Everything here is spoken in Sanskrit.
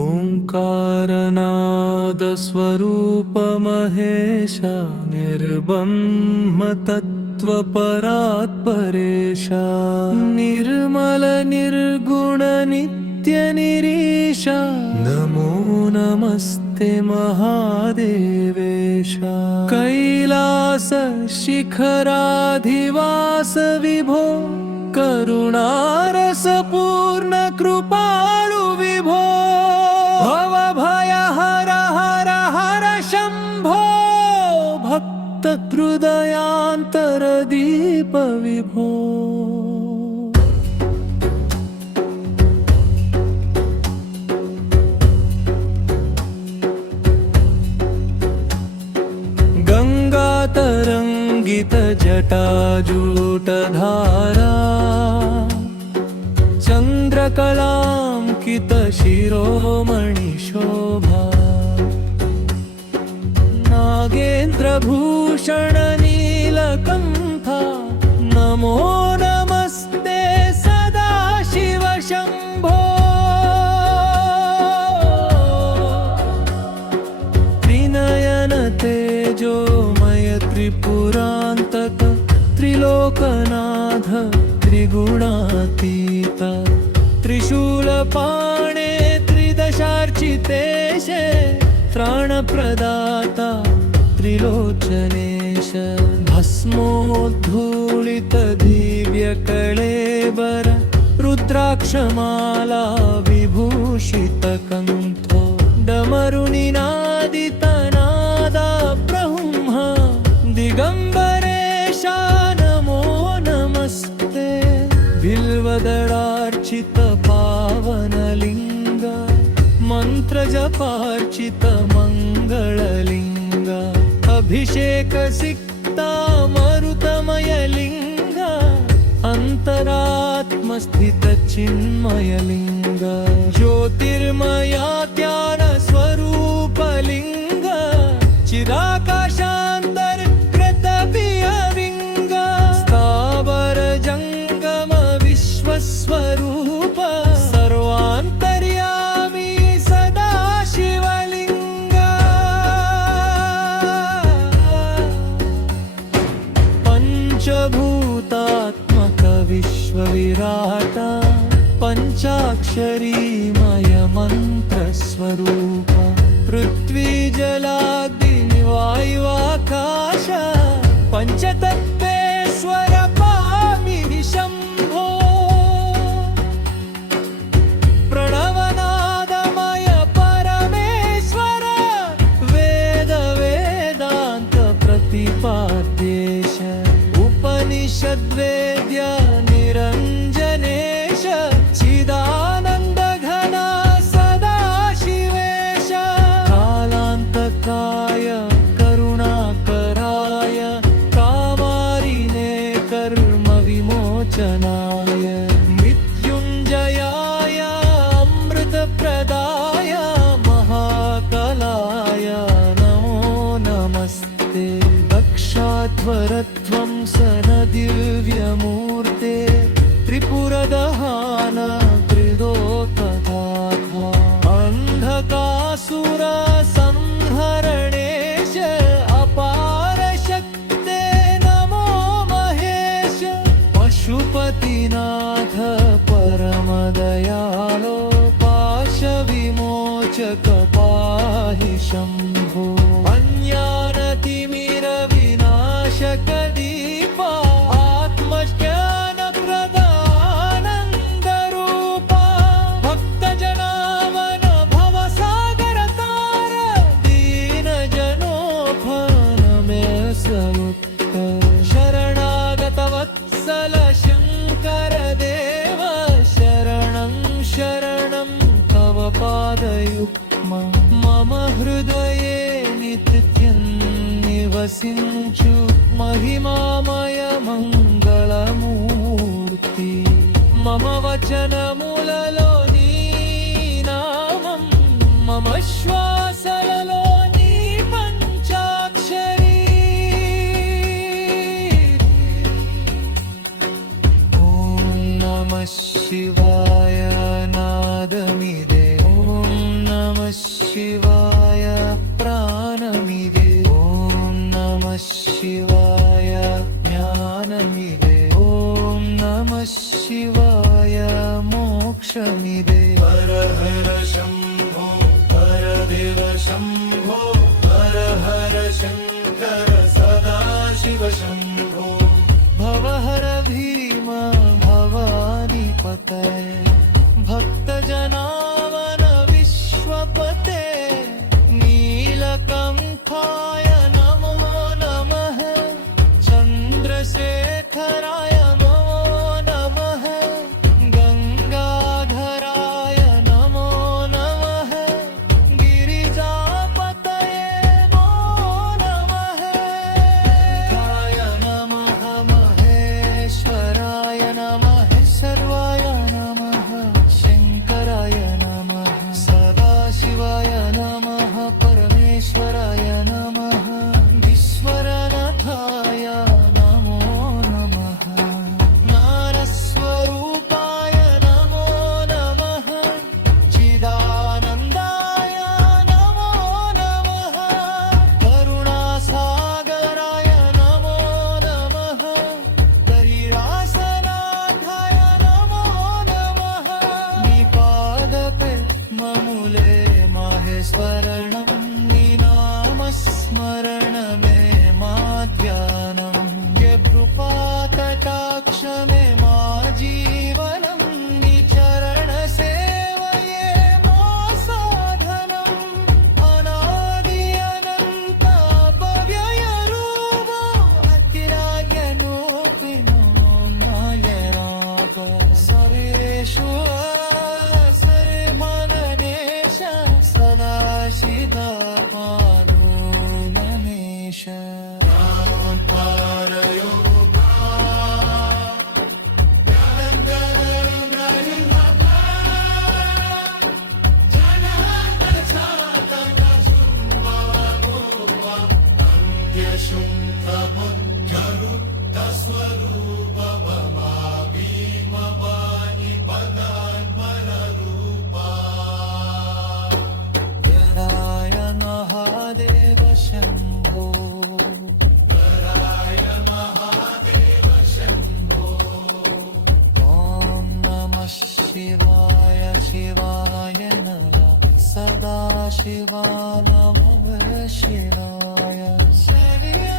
ओंकारनाद स्वरूप महेश निर्ब्रह्म तत्व परात्परेश निर्मल निर्गुण नित्य निरीश नमो नमस्ते महादेवेश कैलास शिखराधिवास विभो करुणारस पूर्ण कृपाळु विभो भव भय हर हर हर शंभो भक्त हृदयांतर दीप विभो गंगा तरंगित जटाजूट धारा चंद्रकलांकित शिरोमणि शोभा नागेन्द्रभूषण नीलकंठा नमो नमस्ते सदाशिव शंभो त्रिनयन तेजोमय त्रिपुरांतक त्रिलोकनाथ त्रिगुणातीत त्रिशूलपाणे त्रिदशार्चितेशे त्राणप्रदाता त्रिलोचनेश भस्मोद्धूलित दिव्यकळेबर रुद्राक्षमाला विभूषित कंठो डमरुनिनादित नादा ब्रह्म दिगंबरेशा नमो नमस्ते बिल्वदळार्चित पावनलिंग मंत्रजपार्चित मंगललिंग अभिषेक सिक्ता मरुतमयलिंग अंतरात्मस्थित चिन्मयलिंग ज्योतिर्मयात्यान स्वरूपलिंग चिदाकाशान्तर्गत पियविंग स्थावर जंगम विश्वस्वरूप सर्वान्तर्यामी सदा शिवलिंग पंचभूतात्मक विश्वविराट पंचाक्षरीमय मंत्रस्वरूप पृथ्वी जलाग्नि वायुवाकाश पंचतत्त्वेश्वर पामि शंभो प्रणवनादमय परमेश्वर वेद वेदांत प्रतिपाद्येश उपनिषद्वेद्य निरंजनेश चिदानंद घन सदा शिवेश कालांतकाय करुणाकराय कामारिने कर्म विमोचनाय मृत्युंजयाय अमृतप्रदाय महाकलाय नमो नमस्ते दक्षाध्वरध्वंसन दिव्यमूर्ते त्रिपुरदहान त्रिलोकधाता अंधकासुर संहरणेश अपार शक्ते नमो महेश पशुपतिनाथ परमदयालो पाशविमोचक पाहि शंभो अज्ञानतिमिर विनाशक दीपा आत्मज्ञान प्रदानंद रूपा भक्तजनावन भवसागर तार दीन जनोफन में समुत्तर शरणागत वत्सल शंकर देव शरणं शरणं तव पादयुग्मं मम हृदये नित्यं निवसिंचु महिमामय मंगलमूर्ति मम वचनमुలలో నీ నామం मम श्वासలలో నీ పంచాక్షరీ ఓం నమః శివాయ నాదమిదే ఓం శివాయ ప్రాణమిదే ఓం నమః శివాయ జ్ఞానమిదే ఓం నమః శివాయ మోక్షమిదే హర హర శంభో హర దేవ శంభో హర హర శంకర సదా శివ శంభో భవ హర భీమ భవాని పతయ భక్త జనావన విశ్వపతే నీలకంఠాయ నమో నమః చంద్రశేఖరాయ నమో నమః గంగాధరాయ నమో నమః గిరిజాపతయే నమో నమః కాయ నమః మహేశ్వరాయ నమః సర్వాయ నమః శంకరాయ నమః సదాశివాయ నమః పరమేశ్వరాయ నమః విశ్వరనాథాయ నమో నమః జ్ఞానస్వరూపాయ నమో నమః చిదానందాయ నమో నమః కరుణాసాగరాయ నమో నమః దరిరాసనాథాయ నమో నమః నీ పాదపై మములే మాహేశ్వరణం నీ నామస్మరణమే మా ధ్యానం కృపాకటాక్షమే మా జీవనం నీ చరణ సేవయే మా సాధనం అనాది అనంత పవ్యయ రూపో అతిరాయనోపినో నాయనాక సర్వేషు సరే మననేశ సదాశివ పాదో నమేశ పారయో జరాయ మహాదేవ శంభో ఓం నమః శివాయ శివాయ నమః సదా శివా నమః శివాయ శివాయ